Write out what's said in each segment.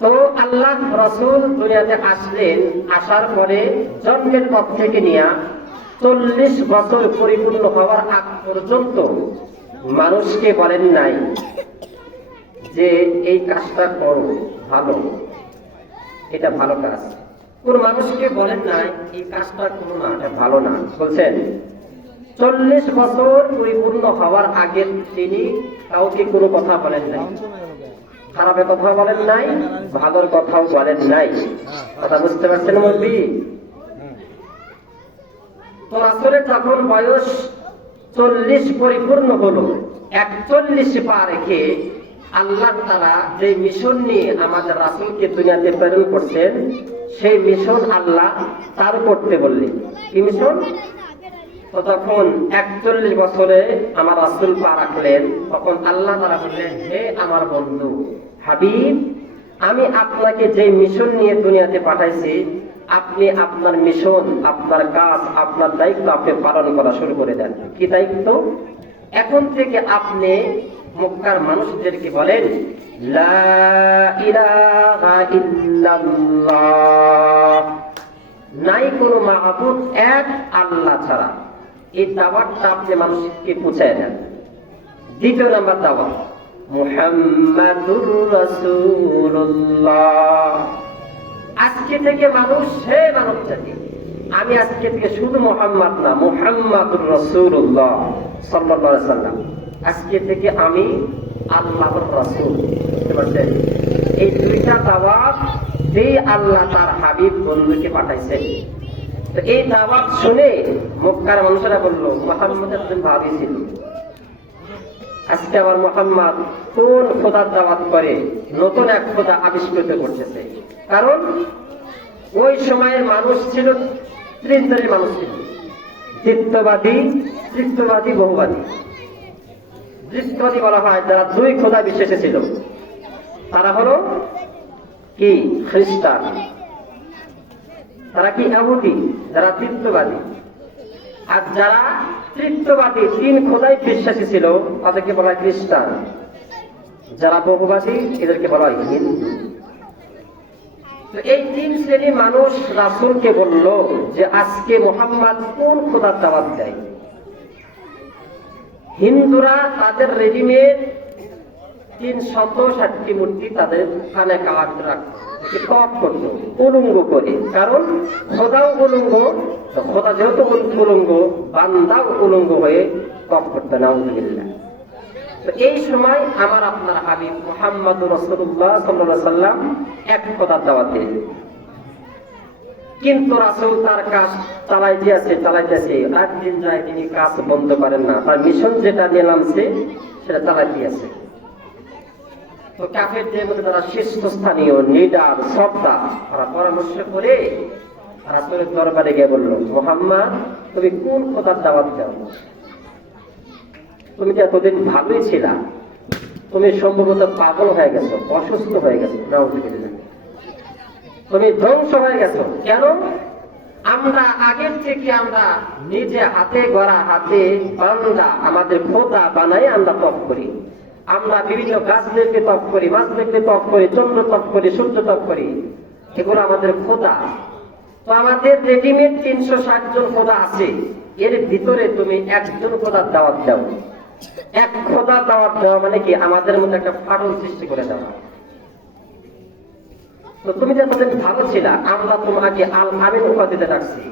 তো আল্লাহ রাসূল দুনিয়াতে আসলেন, আসার পরে জন্মের পর থেকে নিয়ে 40 বছর পরিপূর্ণ হওয়ার আগ পর্যন্ত মানুষকে বলেন নাই যে এই কাজটা করো, ভালো, এটা ভালো কাজ। কোন মানুষকে বলেন নাই এই কাজটা করো না, এটা ভালো না, বলছেন। 40 বছর পরিপূর্ণ হওয়ার আগে তিনি কাউকে কোনো কথা বলেন নাই, খারাপের কথা বলেন নাই, ভালোর কথাও বলেন নাই। কথা বুঝতে পারছেন মুরব্বি? তো রাসূলের যখন বয়স 40 পরিপূর্ণ হলো, 41 পা রেখে আল্লাহ তাআলা যে মিশন নিয়ে আমাদের রাসূলকে দুনিয়াতে প্রেরণ করছেন, সেই মিশন আল্লাহ তার করতে বললেন। কি মিশন? তো তখন 41 বছরে আমার রাসূল পা রাখলেন, তখন আল্লাহ তাআলা বললেন, হে আমার বন্ধু হাবিব, আমি আপনাকে যে মিশন নিয়ে দুনিয়াতে পাঠাইছি, আপনি আপনার মিশন, আপনার কাজ, আপনার দায়িত্ব আপনি পালন করা শুরু করে দেন। কি দায়িত্ব? এখন থেকে আপনি মক্কার মানুষদেরকে বলেন, লা ইলাহা ইল্লাল্লাহ, নাই কোনো মাবুদ এক আল্লাহ ছাড়া। এই দাওয়াতটা আপনি মানুষকে পৌঁছায় দেন। দ্বিতীয় নাম্বার দাওয়াত, মুহাম্মাদুর রাসূলুল্লাহ। আজকে থেকে মানুষ, হে মানব জাতি, আমি আজকে থেকে শুধু মুহাম্মদ না, মুহাম্মাদুর রাসূলুল্লাহ সাল্লাল্লাহু আলাইহি সাল্লাম, আজকে থেকে আমি আল্লাহর রাসূল। বুঝতে পারছেন? এই দুইটা দাওয়াত যেই আল্লাহ তার হাবিব বন্ধুকে পাঠাইছেন। তো এই দাওয়াত শুনে মক্কার মানুষেরা বলল, মুহাম্মদ একজন ভাবি ছিল, আজকে আবার মুহাম্মদ কোন খোদার দাওয়াত করে নতুন এক খোদা আবিষ্কৃত করতেছে। কারণ ওই সময়ের মানুষ ছিল 3 ধরনের মানুষ ছিল, চিত্তবাদী, চিত্তবাদী, বহুবাদী। চিত্তবাদী বলা হয় যারা 2 খোদা বিশ্বাসী ছিল, তারা হলো কি খ্রিস্টান, তারা কি ইহুদি, যারা চিত্তবাদী। আর যারা চিত্তবাদী 3 খোদায় বিশ্বাসী ছিল, তাদেরকে বলা হয় খ্রিস্টান। যারা বহুবাদী, এদেরকে বলা হয় হিন্দু। তো এই 3 শ্রেণীর মানুষ রাসূলকে বলল যে আজকে মুহাম্মদ কোন খোদার দাওয়াত দেয়। হিন্দুরা তাদের রেডিমেড 360টি মূর্তি তাদের কানে কাজ রাখত, করত উলঙ্গ করে। কারণ খোদাও উলঙ্গ, খোদা যেহেতু উলঙ্গ, বান্দাও উলঙ্গ হয়ে কপ করতে, নাউযুবিল্লাহ। তো এই সময় আমার আপনার হাবিব মুহাম্মদুর রাসূলুল্লাহ সাল্লাল্লাহু আলাইহি সাল্লাম এক খোদার দাওয়াত দেন। কিন্তু রাসূল তার কাজ চালাইতেছে, রাত দিন যায়, তিনি কাজ বন্ধ করেন না। তার মিশন যেটা নিয়ে নামছে সেটা চালাইতে আছে। তো কাফেরদের মধ্যে তারা শীর্ষস্থানীয় লিডার, সর্দার, তারা পরামর্শ করে রাসূলের দরবারে গিয়ে বলল, মুহাম্মদ তুমি কোন খোদার দাওয়াত দাও? তুমি কি এতদিন ভালোই ছিলা? তুমি সম্ভবত পাগল হয়ে গেছো, অসুস্থ হয়ে গেছো, নাউযুবিল্লাহ, তুমি ধ্বংস হয়ে গেছো। কেন? আমরা আগের থেকে আমরা নিজে হাতে গড়া, হাতে বান্দা, আমাদের খোদা বানাই আমরা তপ করি। আমরা বিভিন্ন গাছদেরকে তপ করি, মাছদেরকে তপ করি, চন্দ্র তপ করি, সূর্য তপ করি, এগুলো আমাদের খোদা। তো আমাদের রেডিমেড 360 জন খোদা আছে, এর ভিতরে তুমি একজন খোদার দাওয়াত দাও। এক খোদার দাওয়াত দেওয়া মানে কি আমাদের মধ্যে একটা ফাটল সৃষ্টি করে দেওয়া। তো তুমি যে তাদের ভালো ছিলা, আমরা তোমাকে আল আমিন উপাধিতে রাখছি,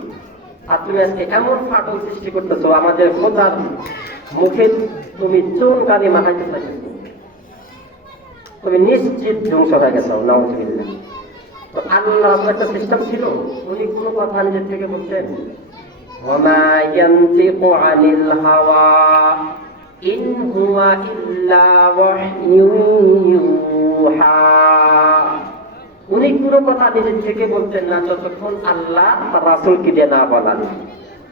আর তুমি আজকে এমন ফাটল সৃষ্টি করতেছো, আমাদের খোদার মুখে তুমি চুন কালি মাথাইতে চাইছো, তুমি নিশ্চিত ধ্বংস হয়ে গেছো, নাউযুবিল্লাহ। তো আল্লাহ একটা সিস্টেম ছিল, উনি কোনো কথা নিজের থেকে বলতেন, ওয়ামা ইয়ানতিকু আনিল হাওয়া ইন হুয়া ইল্লা ওয়াহয়ুন ইউহা। উনি কোনো কথা নিজের থেকে বলতেন না যতক্ষণ আল্লাহ তার রাসূলকে দিয়ে না বলান।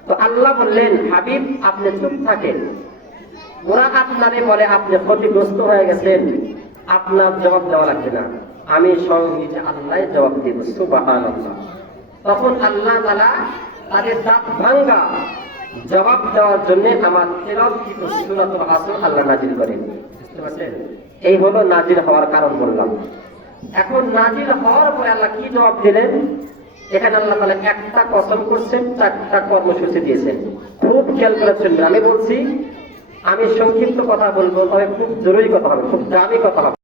তো আল্লাহ বললেন, হাবিব আপনি চুপ থাকেন, ওরা আপনারে বলে আপনি ক্ষতিগ্রস্ত হয়ে গেছেন, আপনার জবাব দেওয়া লাগবে না, আমি স্বয়ং নিজে আল্লাহ জবাব দেব। সুবহানাল্লাহ। তখন আল্লাহ তাআলা তাদের দাঁত ভাঙ্গা জবাব দেওয়ার জন্য আমার তেলাওয়াতকৃত সূরাতুল আসর আল্লাহ নাযিল করেন। বুঝতে পারছেন? এই হলো নাযিল হওয়ার কারণ বললাম। এখন নাজিল হওয়ার পরে আল্লাহ কি জবাব দিলেন? এখানে আল্লাহ তাআলা একটা কসম করছেন, চারটা কর্মসূচি দিয়েছেন। খুব খেয়াল করে শুনবেন। আমি বলছি, আমি সংক্ষিপ্ত কথা বলবো, তবে খুব জরুরি কথা হবে, খুব দামি কথা হবে।